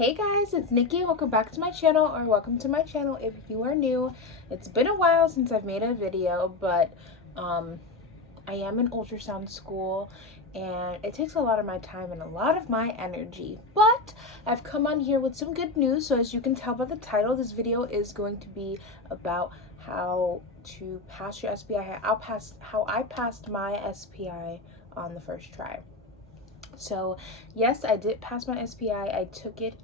Hey guys, it's Nikki. Welcome back to my channel, or welcome to my channel if you are new. It's been a while since I've made a video, but I am in ultrasound school and it takes a lot of my time and a lot of my energy. But I've come on here with some good news. So as you can tell by the title, this video is going to be about how to pass your SPI, how I passed my SPI on the first try. So yes, I did pass my SPI. I took it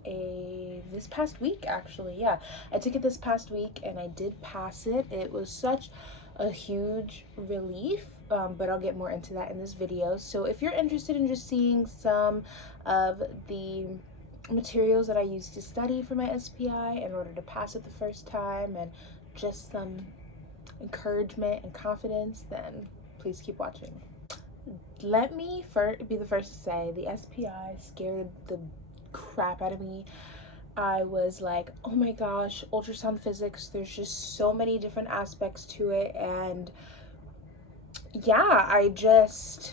this past week, actually. Yeah, I took it this past week and I did pass it. It was such a huge relief, but I'll get more into that in this video. So if you're interested in just seeing some of the materials that I used to study for my SPI in order to pass it the first time, and just some encouragement and confidence, then please keep watching. Let me be the first to say the SPI scared the crap out of me. I was like, oh my gosh, ultrasound physics, there's just so many different aspects to it. And yeah, it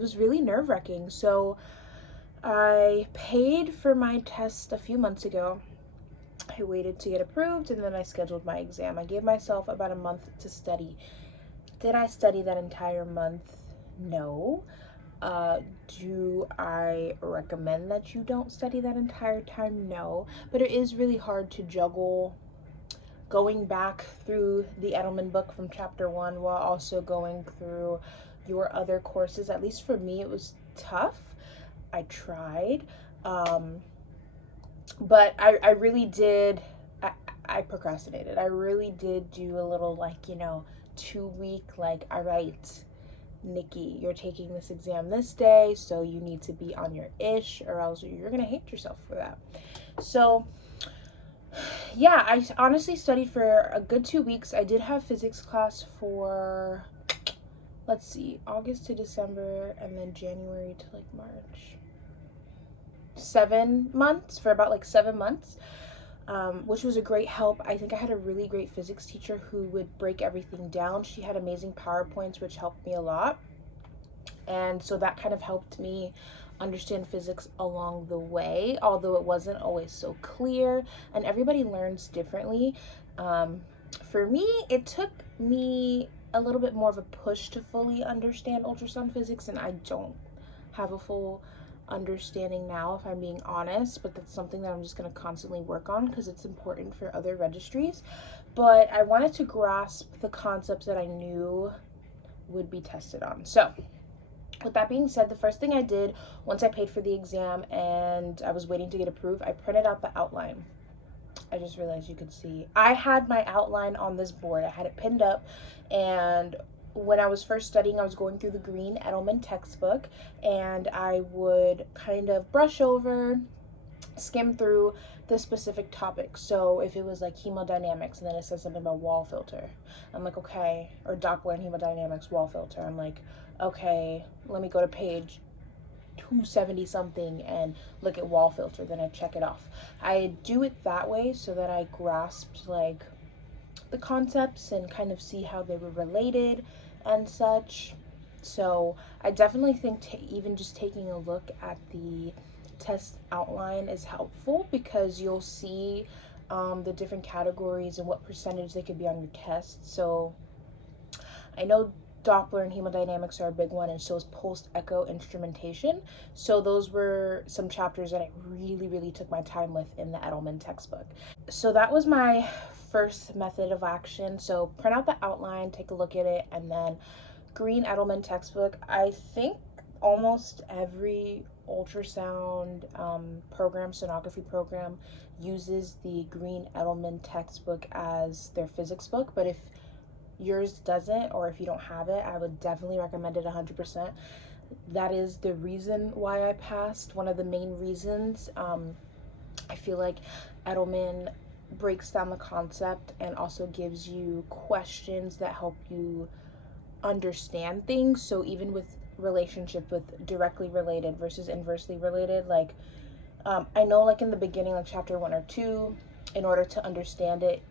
was really nerve-wracking. So I paid for my test a few months ago. I waited to get approved and then I scheduled my exam. I gave myself about a month to study. Did I study that entire month? No. Do I recommend that you don't study that entire time? No. But it is really hard to juggle going back through the Edelman book from chapter 1 while also going through your other courses. At least for me, it was tough. I tried. But I really did, I procrastinated. I really did do a little 2-week, all right, Nikki, you're taking this exam this day, so you need to be on your ish or else you're gonna hate yourself for that. So yeah, I honestly studied for a good 2 weeks. I did have physics class for, let's see, August to December, and then January to March. 7 months, for about 7 months. Which was a great help. I think I had a really great physics teacher who would break everything down. She had amazing PowerPoints, which helped me a lot. And so that kind of helped me understand physics along the way, although it wasn't always so clear, and everybody learns differently. For me, it took me a little bit more of a push to fully understand ultrasound physics, and I don't have a full understanding now, if I'm being honest, but that's something that I'm just going to constantly work on because it's important for other registries. But I wanted to grasp the concepts that I knew would be tested on. So with that being said, the first thing I did once I paid for the exam and I was waiting to get approved, I printed out the outline. I just realized you could see I had my outline on this board. I had it pinned up, and when I was first studying, I was going through the green Edelman textbook, and I would kind of brush over, skim through the specific topic. So if it was hemodynamics and then it says something about wall filter, I'm like, okay, or Doppler and hemodynamics wall filter, I'm like, okay, let me go to page 270 something and look at wall filter, then I check it off. I do it that way so that I grasped the concepts and kind of see how they were related and such. So I definitely think even just taking a look at the test outline is helpful, because you'll see the different categories and what percentage they could be on your test. So I know Doppler and hemodynamics are a big one, and so is pulse echo instrumentation. So those were some chapters that I really took my time with in the Edelman textbook. So that was my first method of action. So print out the outline, take a look at it, and then green Edelman textbook. I think almost every ultrasound program, sonography program, uses the green Edelman textbook as their physics book, but if yours doesn't, or if you don't have it, I would definitely recommend it 100%. That is the reason why I passed, one of the main reasons. I feel like Edelman breaks down the concept and also gives you questions that help you understand things. So even with relationship with directly related versus inversely related, I know in the beginning, chapter 1 or 2, in order to understand it,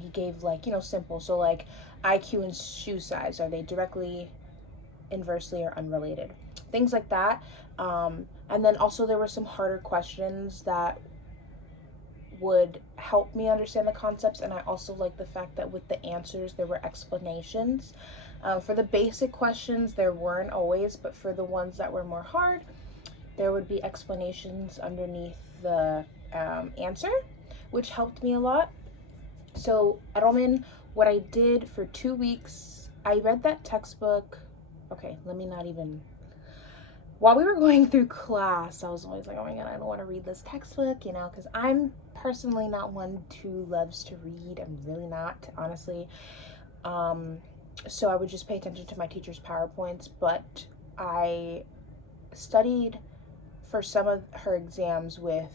he gave simple, so IQ and shoe size, are they directly, inversely, or unrelated? things like that. And then also there were some harder questions that would help me understand the concepts, and I also like the fact that with the answers there were explanations. For the basic questions there weren't always, but for the ones that were more hard, there would be explanations underneath the answer, which helped me a lot. So Edelman, what I did for 2 weeks, I read that textbook. Okay, let me not even. While we were going through class, I was always like, oh my god, I don't want to read this textbook, you know, because I'm personally not one who loves to read. I'm really not, honestly. So I would just pay attention to my teacher's PowerPoints, but I studied for some of her exams with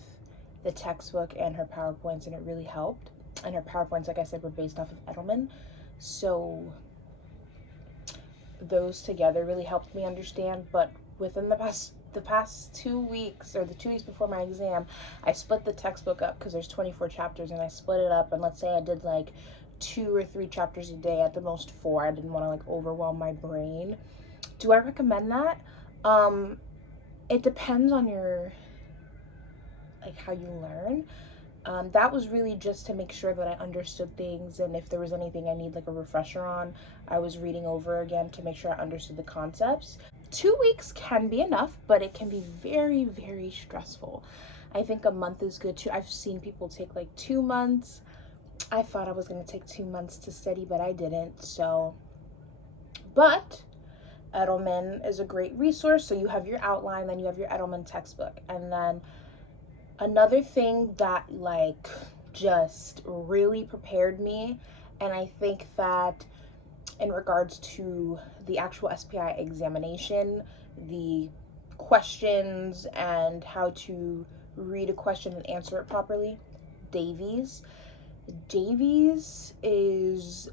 the textbook and her PowerPoints, and it really helped. And her PowerPoints, like I said, were based off of Edelman. So those together really helped me understand. But within the past 2 weeks, or the 2 weeks before my exam, I split the textbook up because there's 24 chapters, and I split it up. And let's say I did like 2 or 3 chapters a day, at the most 4. I didn't want to like overwhelm my brain. Do I recommend that? It depends on your, like, how you learn. That was really just to make sure that I understood things, and if there was anything I need like a refresher on, I was reading over again to make sure I understood the concepts. 2 weeks can be enough, but it can be very, very stressful. I think a month is good too. I've seen people take like 2 months. I thought I was going to take 2 months to study, but I didn't. So, but Edelman is a great resource. So you have your outline, then you have your Edelman textbook, and then another thing that like just really prepared me, and I think that in regards to the actual SPI examination, the questions and how to read a question and answer it properly, Davies. Davies is,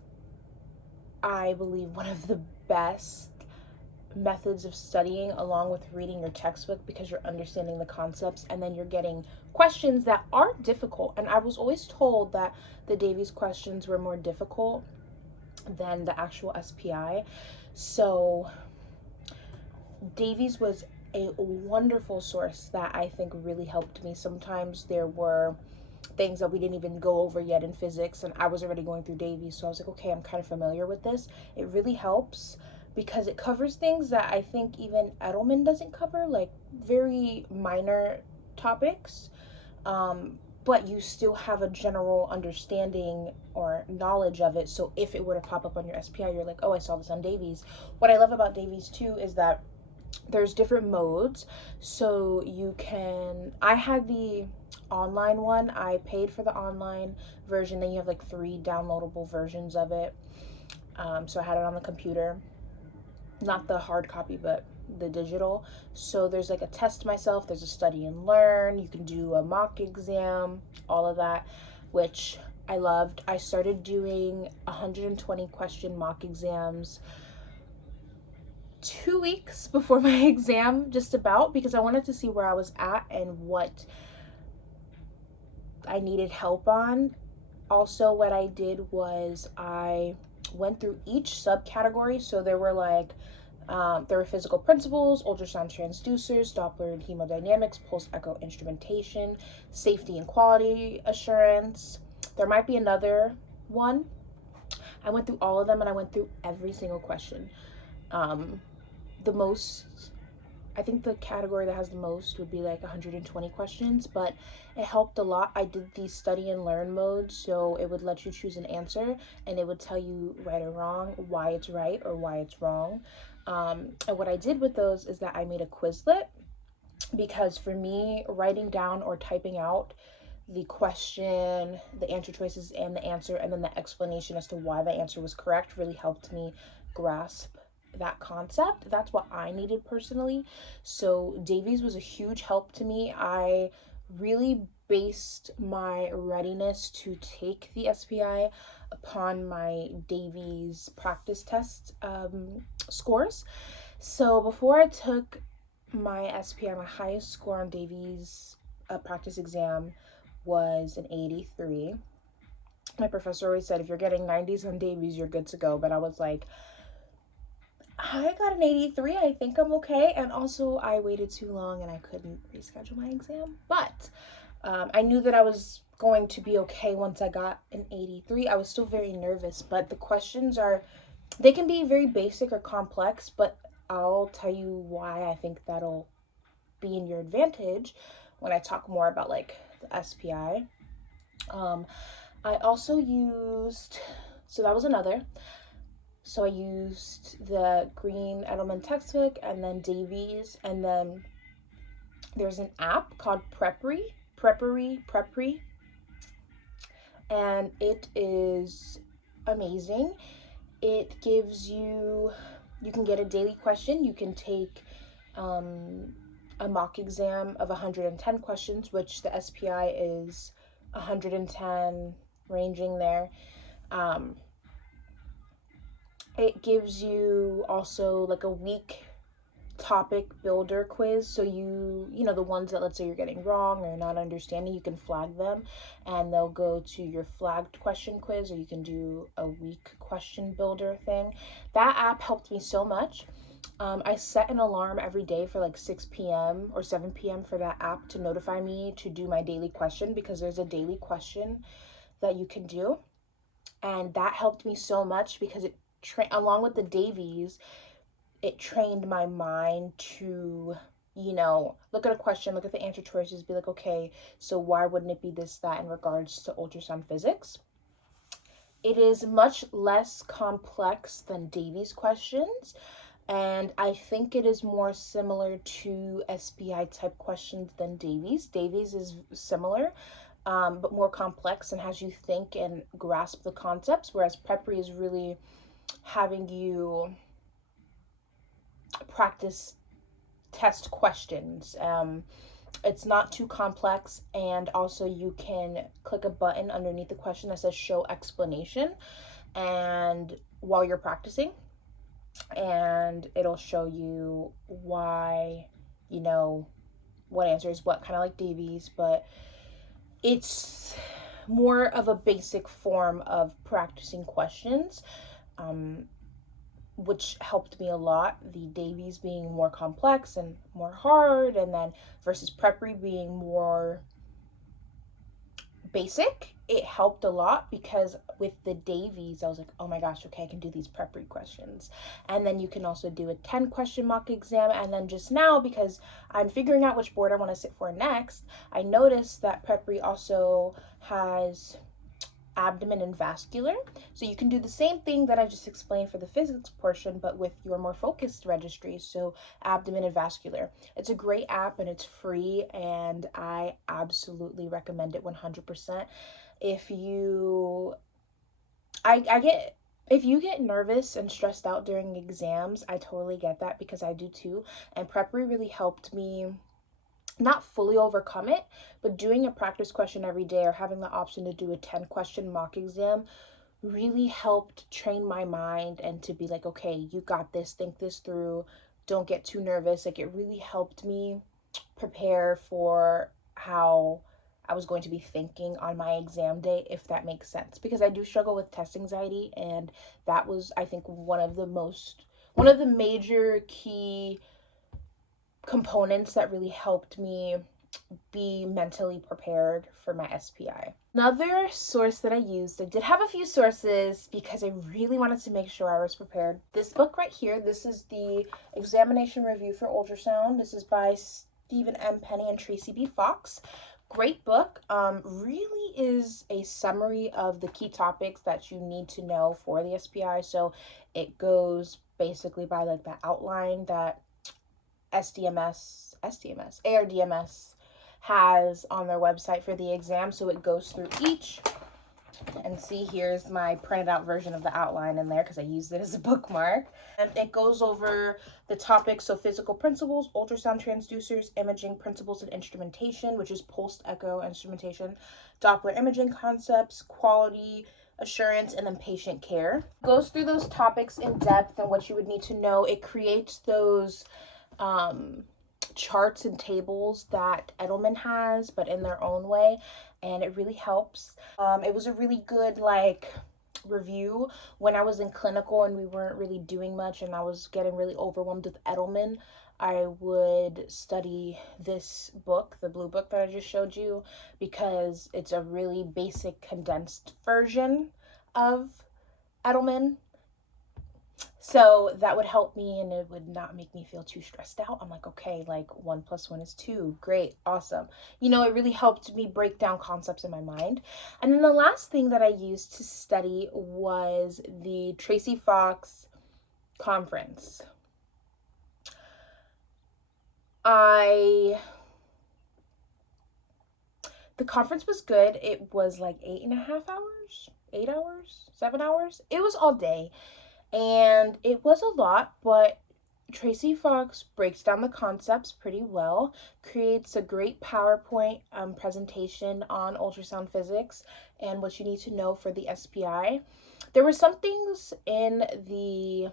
I believe, one of the best methods of studying, along with reading your textbook, because you're understanding the concepts and then you're getting questions that are difficult. And I was always told that the Davies questions were more difficult than the actual SPI. So Davies was a wonderful source that I think really helped me. Sometimes there were things that we didn't even go over yet in physics, and I was already going through Davies, so I was like, okay, I'm kind of familiar with this. It really helps because it covers things that I think even Edelman doesn't cover, like very minor topics, but you still have a general understanding or knowledge of it. So if it were to pop up on your SPI, you're like, oh, I saw this on Davies. What I love about Davies too is that there's different modes. So you can, I had the online one. I paid for the online version. Then you have like 3 downloadable versions of it. So I had it on the computer, not the hard copy, but the digital. So there's like a test myself, there's a study and learn, you can do a mock exam, all of that, which I loved. I started doing 120 question mock exams 2 weeks before my exam, just about, because I wanted to see where I was at and what I needed help on. Also, what I did was I went through each subcategory. So there were like there were physical principles, ultrasound transducers, Doppler and hemodynamics, pulse echo instrumentation, safety and quality assurance. There might be another one. I went through all of them, and I went through every single question. The most, I think the category that has the most would be like 120 questions, but it helped a lot. I did the study and learn mode, so it would let you choose an answer, and it would tell you right or wrong, why it's right or why it's wrong. And what I did with those is that I made a Quizlet, because for me, writing down or typing out the question, the answer choices, and the answer, and then the explanation as to why the answer was correct really helped me grasp that concept. That's what I needed personally. So Davies was a huge help to me. I really based my readiness to take the SPI upon my Davies practice test scores. So before I took my SPI, my highest score on Davies practice exam was an 83. My professor always said, if you're getting 90s on Davies, you're good to go. But I was like, I got an 83. I think I'm okay. And also I waited too long and I couldn't reschedule my exam. But I knew that I was going to be okay once I got an 83. I was still very nervous, but the questions they can be very basic or complex, but I'll tell you why I think that'll be in your advantage when I talk more about like the SPI. I also used, so that was another. So I used the green Edelman textbook and then Davies, and then there's an app called Preppery, and it is amazing. It gives you can get a daily question. You can take a mock exam of 110 questions, which the SPI is 110, ranging there. It gives you also like a week topic builder quiz, so you know the ones that, let's say, you're getting wrong or not understanding, you can flag them and they'll go to your flagged question quiz, or you can do a week question builder thing. That app helped me so much. I set an alarm every day for like 6 p.m. or 7 p.m. for that app to notify me to do my daily question, because there's a daily question that you can do, and that helped me so much because it along with the Davies, it trained my mind to, you know, look at a question, look at the answer choices, be like, okay, so why wouldn't it be this, that in regards to ultrasound physics? It is much less complex than Davies questions, and I think it is more similar to SPI type questions than Davies. Davies is similar, but more complex and has you think and grasp the concepts, whereas Preppery is really having you practice test questions. It's not too complex, and also you can click a button underneath the question that says show explanation, and while you're practicing, and it'll show you why, you know, what answers what, kind of like Davies, but it's more of a basic form of practicing questions, which helped me a lot. The Davies being more complex and more hard, and then versus Preppery being more basic, it helped a lot, because with the Davies I was like, oh my gosh, okay, I can do these Preppery questions. And then you can also do a 10 question mock exam. And then just now, because I'm figuring out which board I want to sit for next, I noticed that Preppery also has abdomen and vascular, so you can do the same thing that I just explained for the physics portion, but with your more focused registry. So abdomen and vascular, it's a great app and it's free, and I absolutely recommend it 100%. If you if you get nervous and stressed out during exams, I totally get that, because I do too, and Preppery really helped me not fully overcome it, but doing a practice question every day, or having the option to do a 10 question mock exam, really helped train my mind and to be like, okay, you got this, think this through, don't get too nervous. Like, it really helped me prepare for how I was going to be thinking on my exam day, if that makes sense, because I do struggle with test anxiety, and that was, I think, one of the major key components that really helped me be mentally prepared for my SPI. Another source that I used, I did have a few sources because I really wanted to make sure I was prepared. This book right here, this is the Examination Review for Ultrasound. This is by Stephen M. Penny and Tracy B. Fox. Great book. Really is a summary of the key topics that you need to know for the SPI. So it goes basically by like the outline that ARDMS has on their website for the exam. So it goes through each, and see, here's my printed out version of the outline in there because I used it as a bookmark. And it goes over the topics, so physical principles, ultrasound transducers, imaging principles and instrumentation, which is pulsed echo instrumentation, Doppler imaging concepts, quality assurance, and then patient care. It goes through those topics in depth and what you would need to know. It creates those charts and tables that Edelman has, but in their own way, and it really helps. It was a really good like review when I was in clinical and we weren't really doing much and I was getting really overwhelmed with Edelman. I would study this book, the blue book that I just showed you, because it's a really basic condensed version of Edelman. So that would help me and it would not make me feel too stressed out. I'm like, okay, like 1 + 1 is 2. Great, awesome. You know, it really helped me break down concepts in my mind. And then the last thing that I used to study was the Tracy Fox conference. The conference was good. It was like 8.5 hours, 8 hours, 7 hours. It was all day. And it was a lot, but Tracy Fox breaks down the concepts pretty well, creates a great PowerPoint presentation on ultrasound physics and what you need to know for the SPI. There were some things in the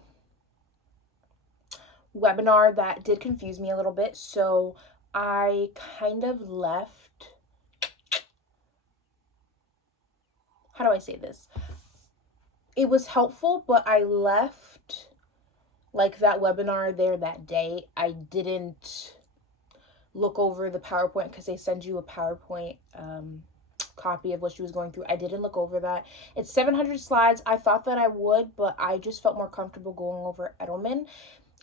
webinar that did confuse me a little bit, so I kind of left. How do I say this? It was helpful, but I left like that webinar there that day. I didn't look over the PowerPoint because they send you a PowerPoint copy of what she was going through. I didn't look over that. It's 700 slides. I thought that I would, but I just felt more comfortable going over Edelman.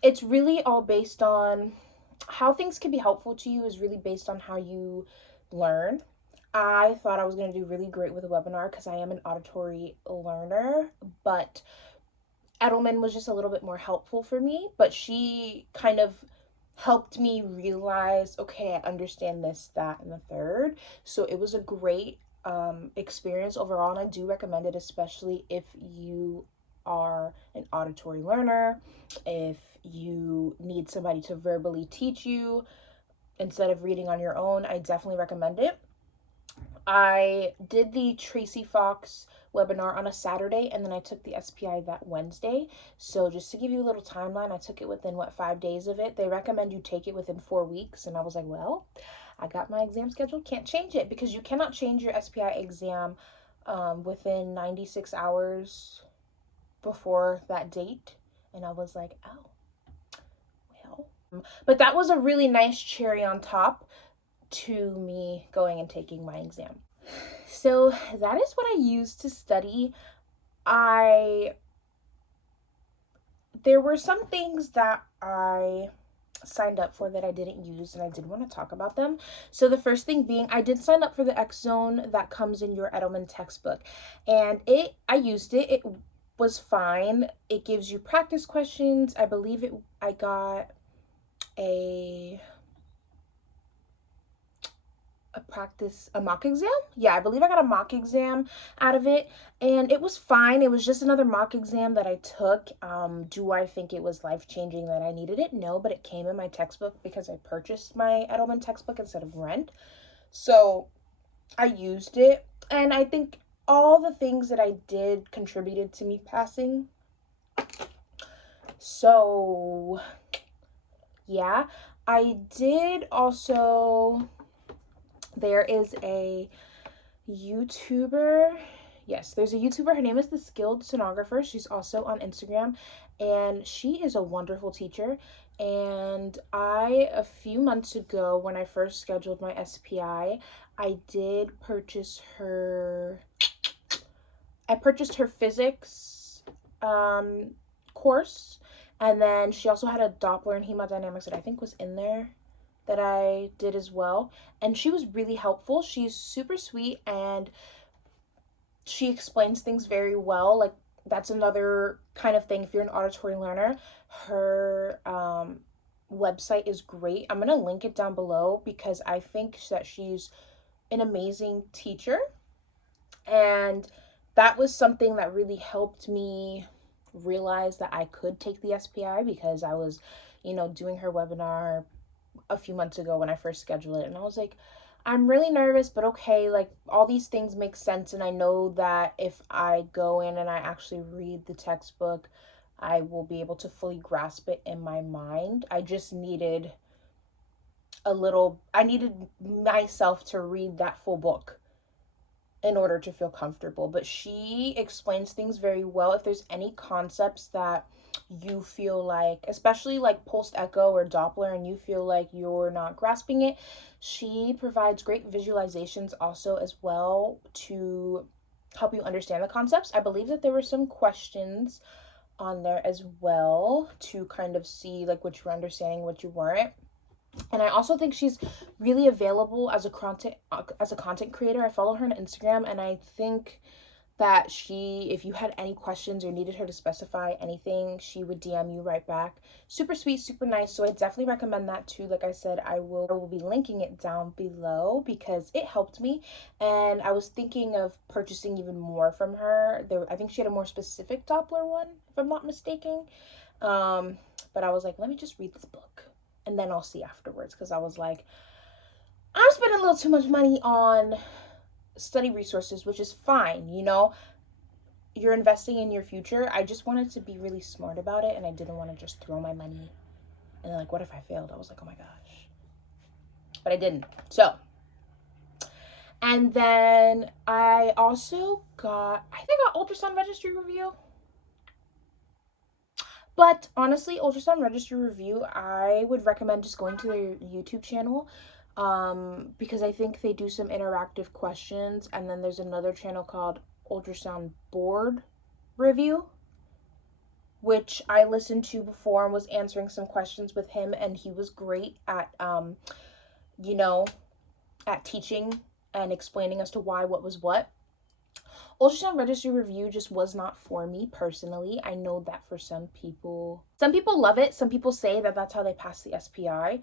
It's really all based on how things can be helpful to you, is really based on how you learn. I thought I was going to do really great with a webinar because I am an auditory learner, but Edelman was just a little bit more helpful for me, but she kind of helped me realize, okay, I understand this, that, and the third. So it was a great experience overall, and I do recommend it, especially if you are an auditory learner, if you need somebody to verbally teach you instead of reading on your own. I definitely recommend it. I did the Tracy Fox webinar on a Saturday, and then I took the SPI that Wednesday. So just to give you a little timeline, I took it within, 5 days of it. They recommend you take it within 4 weeks, and I was like, well, I got my exam scheduled. Can't change it because you cannot change your SPI exam within 96 hours before that date. And I was like, oh, well. But that was a really nice cherry on top to me going and taking my exam. So that is what I used to study. There were some things that I signed up for that I didn't use, and I did want to talk about them. So the first thing being, I did sign up for the X Zone that comes in your Edelman textbook, and I used it. It was fine. It gives you practice questions. I believe I got a mock exam. Yeah, I believe I got a mock exam out of it, and it was fine. It was just another mock exam that I took. Do I think it was life-changing that I needed it? No, but it came in my textbook because I purchased my Edelman textbook instead of rent. So I used it, and I think all the things that I did contributed to me passing. So yeah, I did also, there is a YouTuber. Yes, there's a YouTuber. Her name is the Skilled Sonographer. She's also on Instagram, and she is a wonderful teacher. And a few months ago, when I first scheduled my SPI, I did purchase her. I purchased her physics course, and then she also had a Doppler and hemodynamics that I think was in there that I did as well, and she was really helpful. She's super sweet, and she explains things very well. Like, that's another kind of thing. If you're an auditory learner, her website is great. I'm gonna link it down below because I think that she's an amazing teacher, and that was something that really helped me realize that I could take the SPI, because I was, doing her webinar a few months ago when I first scheduled it, and I was like, I'm really nervous, but okay, like, all these things make sense, and I know that if I go in and I actually read the textbook, I will be able to fully grasp it in my mind. I just needed I needed myself to read that full book in order to feel comfortable. But she explains things very well. If there's any concepts that you feel like, especially like post echo or Doppler, and you feel like you're not grasping it, she provides great visualizations also as well to help you understand the concepts. I believe that there were some questions on there as well to kind of see like what you were understanding, what you weren't. And I also think she's really available as a content creator. I follow her on Instagram, and I think that she, if you had any questions or needed her to specify anything, she would DM you right back. Super sweet, super nice. So I definitely recommend that too. Like I said, I will be linking it down below because it helped me, and I was thinking of purchasing even more from her. I think she had a more specific Doppler one, if I'm not mistaken. But I was like, let me just read this book and then I'll see afterwards, because I was like, I'm spending a little too much money on study resources, which is fine, you know. You're investing in your future. I just wanted to be really smart about it, and I didn't want to just throw my money. And then, like, what if I failed? I was like, oh my gosh. But I didn't. So, and then I also got, I think I got Ultrasound Registry Review. But honestly, Ultrasound Registry Review, I would recommend just going to their YouTube channel, because I think they do some interactive questions. And then there's another channel called Ultrasound Board Review, which I listened to before and was answering some questions with him, and he was great at, you know, at teaching and explaining as to why what was what. Ultrasound Registry Review just was not for me personally. I know that for some people love it. Some people say that that's how they pass the SPI.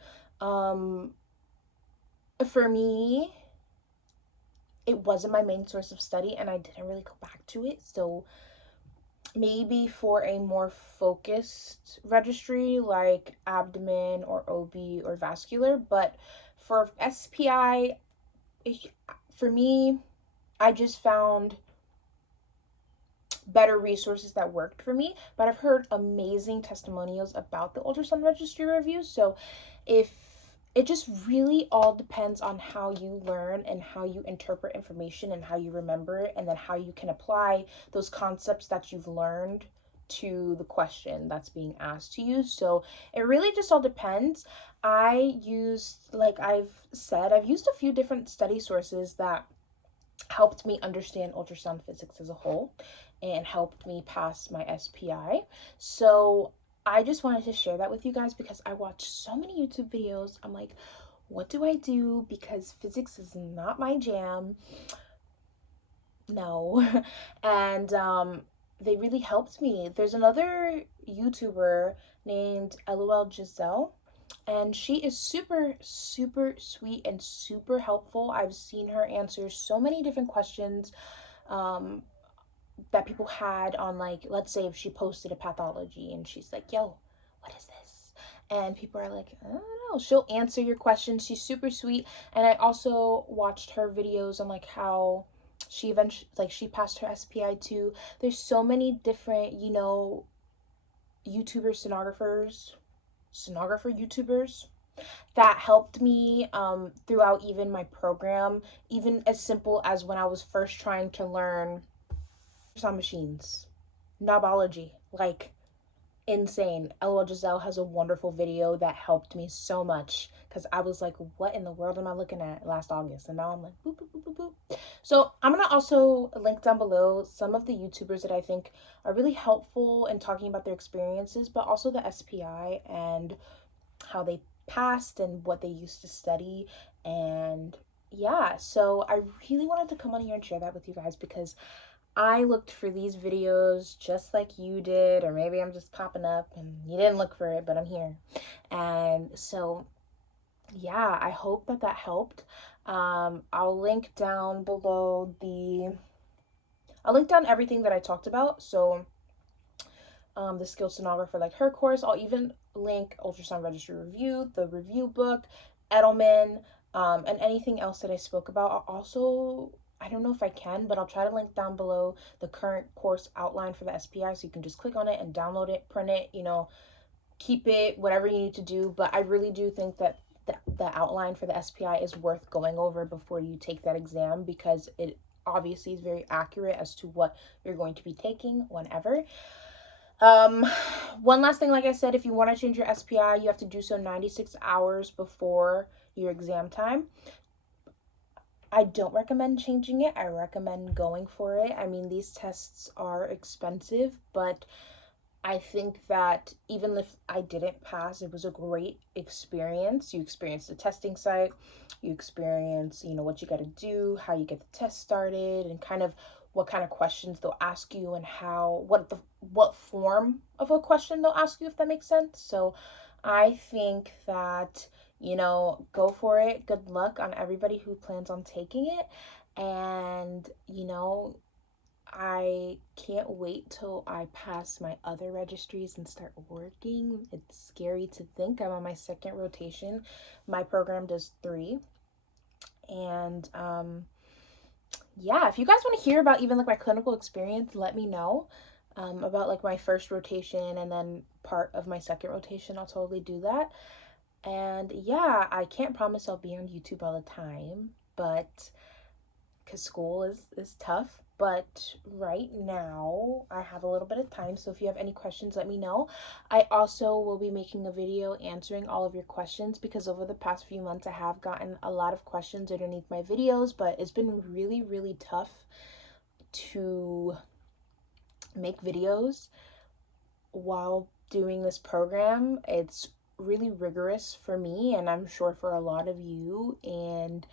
For me, it wasn't my main source of study, and I didn't really go back to it. So maybe for a more focused registry like abdomen or OB or vascular, but for SPI, for me, I just found better resources that worked for me. But I've heard amazing testimonials about the Ultrasound Registry Review. So if it just really all depends on how you learn and how you interpret information and how you remember it, and then how you can apply those concepts that you've learned to the question that's being asked to you. So it really just all depends. I used, like I've said, I've used a few different study sources that helped me understand ultrasound physics as a whole and helped me pass my SPI. So I just wanted to share that with you guys because I watched so many YouTube videos. I'm like, what do I do? Because physics is not my jam. No. And they really helped me. There's another YouTuber named lolgeselle, and she is super, super sweet and super helpful. I've seen her answer so many different questions that people had on, like, let's say if she posted a pathology and she's like, yo, what is this? And people are like, I don't know. She'll answer your questions. She's super sweet. And I also watched her videos on like how she eventually, like, she passed her SPI too. There's so many different, you know, sonographer YouTubers that helped me throughout even my program, even as simple as when I was first trying to learn ultrasound machines, knobology, like insane. lolgeselle has a wonderful video that helped me so much because I was like, what in the world am I looking at last August? And now I'm like, boop, boop, boop, boop, boop. So I'm gonna also link down below some of the YouTubers that I think are really helpful in talking about their experiences, but also the SPI and how they passed and what they used to study. And yeah, so I really wanted to come on here and share that with you guys because I looked for these videos just like you did, or maybe I'm just popping up and you didn't look for it, but I'm here. And so yeah, I hope that that helped. I'll link down below I'll link down everything that I talked about. So the Skilled Sonographer, like her course. I'll even link Ultrasound Registry Review, the review book, Edelman, and anything else that I spoke about. I'll also, I don't know if I can, but I'll try to link down below the current course outline for the SPI, so you can just click on it and download it, print it, you know, keep it, whatever you need to do. But I really do think that the outline for the SPI is worth going over before you take that exam, because obviously is very accurate as to what you're going to be taking whenever. One last thing, like I said, if you want to change your SPI, you have to do so 96 hours before your exam time. I don't recommend changing it. I recommend going for it. I mean, these tests are expensive, but I think that even if I didn't pass, it was a great experience. You experience the testing site, you experience, what you got to do, how you get the test started, and kind of what kind of questions they'll ask you, and what form of a question they'll ask you, if that makes sense. So I think that, go for it. Good luck on everybody who plans on taking it. And, I can't wait till I pass my other registries and start working. It's scary to think. I'm on my second rotation. My program does 3. And yeah, if you guys want to hear about even like my clinical experience, let me know. About like my first rotation and then part of my second rotation, I'll totally do that. And yeah, I can't promise I'll be on YouTube all the time, but because school is tough. But right now I have a little bit of time, so if you have any questions, let me know. I also will be making a video answering all of your questions, because over the past few months I have gotten a lot of questions underneath my videos, but it's been really, really tough to make videos while doing this program. It's really rigorous for me, and I'm sure for a lot of you. And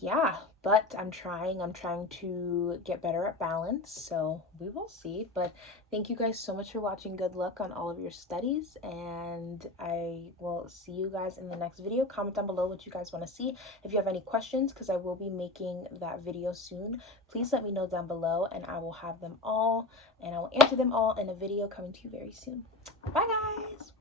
yeah, but I'm trying to get better at balance, so we will see. But thank you guys so much for watching. Good luck on all of your studies, and I will see you guys in the next video. Comment down below what you guys want to see. If you have any questions, because I will be making that video soon, please let me know down below, and I will have them all, and I will answer them all in a video coming to you very soon. Bye guys.